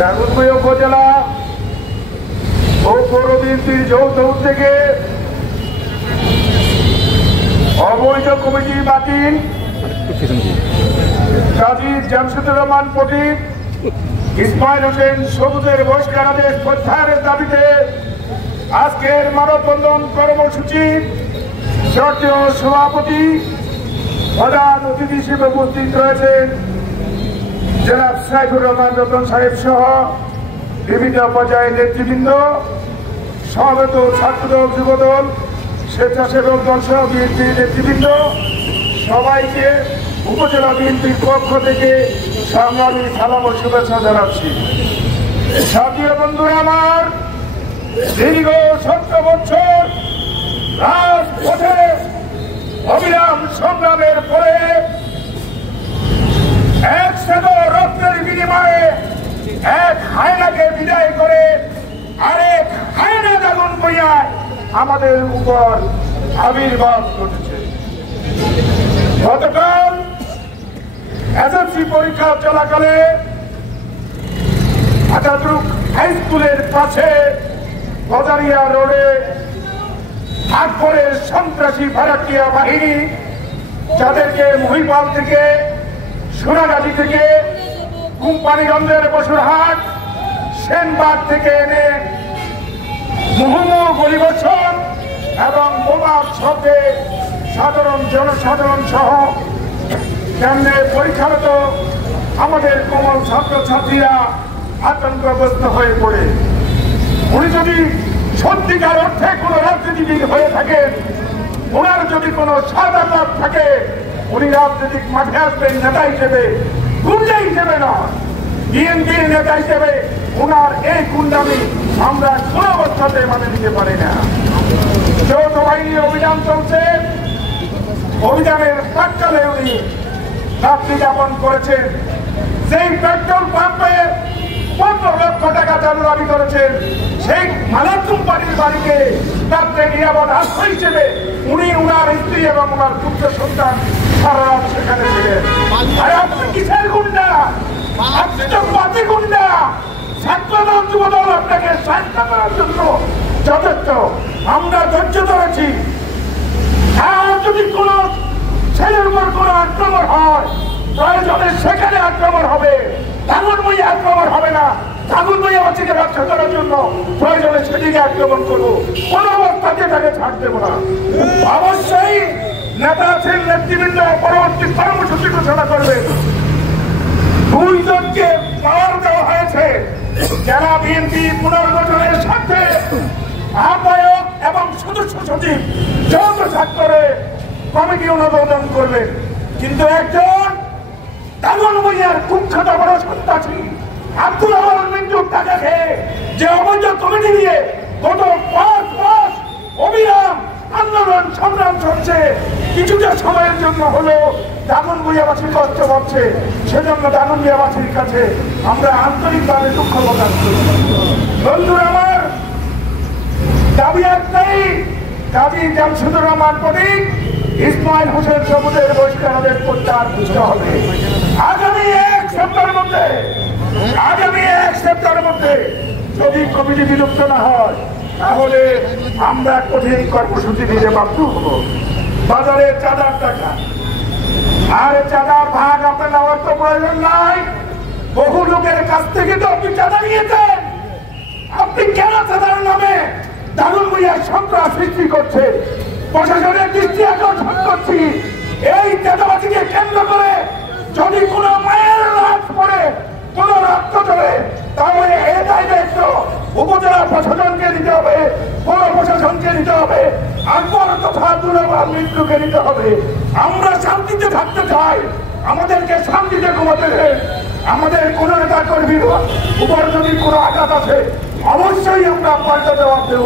দাগনভূঞা উপজেলা ও পৌর বিএনপির যৌথ উদ্যোগে অবৈধ কমিটি বাতিল, কাজী জামশেদুর রহমান পটিক, ইসমাইল হোসেন সবুজের বহিষ্কারাদেশ প্রত্যাহারের দাবিতে আজকের মানববন্ধন কর্মসূচি শ্রদ্ধেয় সভাপতি প্রধান অতিথি হিসেবে উপস্থিত রয়েছেন জনাব সাইফুর রহমান রতন সাহেব সহ বিভিন্ন পর্যায়ের নেতৃবৃন্দ, সমবেত ছাত্রদল, যুবদল, স্বেচ্ছাসেবক দল সহ বিএনপির নেতৃবৃন্দ, সবাইকে উপজেলা বিএনপির পক্ষ থেকে সংগ্রামী সালাম ও শুভেচ্ছা জানাচ্ছি। সাথীয় বন্ধুরা আমার, দীর্ঘ 17 বছর রাজপথে অবিরাম সংগ্রামের পরে এক সেবা রক্তের বিনিময়ে এক হায়নাকে বিদায় করে আরেক হায়না দাগনভূঞায় আমাদের উপর আবির্ভাব ঘটেছে। গতকাল এসএসসি পরীক্ষা চলাকালে আজাদুক হাই স্কুলের পাশে গজারিয়া রোডে আকবরের সন্ত্রাসী ভাড়াটিয়া বাহিনী, যাদেরকে মহিপাল থেকে, সোনাগাজী থেকে, কোম্পানিগঞ্জের বসুরহাট, সেনবাগ থেকে এনে মুহুর্মুহ গুলিবর্ষণ এবং বোমার শব্দে জনসাধারণ সহ কেন্দ্রে পরীক্ষারত আমাদের কোমল ছাত্রছাত্রীরা আতঙ্কগ্রস্ত হয়ে পড়ে। উনি যদি সত্যিকার অর্থে কোন রাজনীতিবিদ হয়ে থাকেন, ওনার যদি কোনো সাদা কাজ থাকে, উনি রাজনৈতিক মাঠে আসবেন নেতা হিসেবে, গুন্ডা হিসেবে নয়, বিএনপির নেতা হিসেবে। ওনার এই গুন্ডামি আমরা কোন অবস্থাতে মানে নিতে পারি না। যৌথ বাহিনীর অভিযান চলছে, অভিযানের প্রাক্কালে উনি রাত্রি যাপন করেছেন। সেই পেট্রোল পাম্পে 15 লক্ষ টাকা চালু দাবি করেছেন, সেই মালিক কোম্পানির বাড়িতে রাত্রে নিরাপদ আশ্রয় হিসেবে উনি, উনার স্ত্রী এবং উনার পুত্র সন্তান সারা রাত সেখানে ছিলেন। আর আপনি কিসের গুন্ডা? আপনি তো পাতি গুন্ডা। ছাত্রদল, যুবদল আপনাকে শান্ত করার জন্য যথেষ্ট। আমরা ধৈর্য ধরেছি। আর যদি কোন ছেলের উপর কোন আক্রমণ হয়, প্রয়োজনে সেখানে আক্রমণ হবে, দাগনভূঞা আক্রমণ হবে না। দাগনভূঞাবাসীকে রক্ষা করার জন্য প্রয়োজনে সেদিকে আক্রমণ করবো, কোন অবস্থাতে তাকে ছাড় দেবো না। অবশ্যই নেতা আছেন, নেতৃবৃন্দ পরবর্তী কর্মসূচি ঘোষণা করবে। 2 জনকে পাওয়ার দেওয়া হয়েছে, যারা বিএনপি পুনর্গঠনের স্বার্থে আহ্বায়ক এবং সদস্য সচিব যৌথ স্বাক্ষরে কমিটি অনুমোদন করবেন। কিন্তু একজন দাগনভূঞার কুখ্যাত বড় সন্ত্রাসী আব্দুল আওয়াল মিন্টুর টাকা খেয়ে যে অবৈধ কমিটি নিয়ে গত 5 মাস অবিরাম আন্দোলন সংগ্রাম চলছে, কিছুটা সময়ের জন্য হলেও দাগনভূঞাবাসী কষ্ট পাচ্ছে। সেজন্য দাগনভূঞাবাসীর কাছে আমরা আন্তরিকভাবে দুঃখ প্রকাশ করি। বন্ধুরা আমার, দাবি একটাই, কাজী জামশেদুর রহমান পটিক, ইসমাইল হোসেন সবুজের বহিষ্কারাদেশ প্রত্যাহার করতে হবে। আগামী 1 সপ্তাহের মধ্যে যদি কমিটি বিলুপ্ত না হয়, তাহলে আমরা কঠিন কর্মসূচি দিতে বাধ্য হব। বাজারে চাঁদার টাকা আর চাঁদার ভাগ আপনার নেওয়ার তো প্রয়োজন নাই। বহু লোকের কাছ থেকে তো আপনি চাঁদা নিয়েছেন। আপনি কেন চাঁদার নামে দাগনভূঞায় সন্ত্রাস সৃষ্টি করছে? প্রশাসনের দৃষ্টি আকর্ষণ করছি, এই চাঁদাবাজিকে কেন্দ্র করে যদি কোন মায়ের লাশ পড়ে, কোন রক্ত চলে, তাহলে এই দায়িত্ব উপজেলা প্রশাসনকে নিতে হবে, পৌর প্রশাসনকে নিতে হবে, আকবর তথা দুলাভাই মৃত্যুকে নিতে হবে। আমরা শান্তিতে থাকতে চাই, আমাদেরকে শান্তিতে ঘুমাতে দেন। আমাদের কোন নেতা কর্মীর উপর যদি কোনো আঘাত আসে, অবশ্যই আমরা পাল্টা জবাব দেব।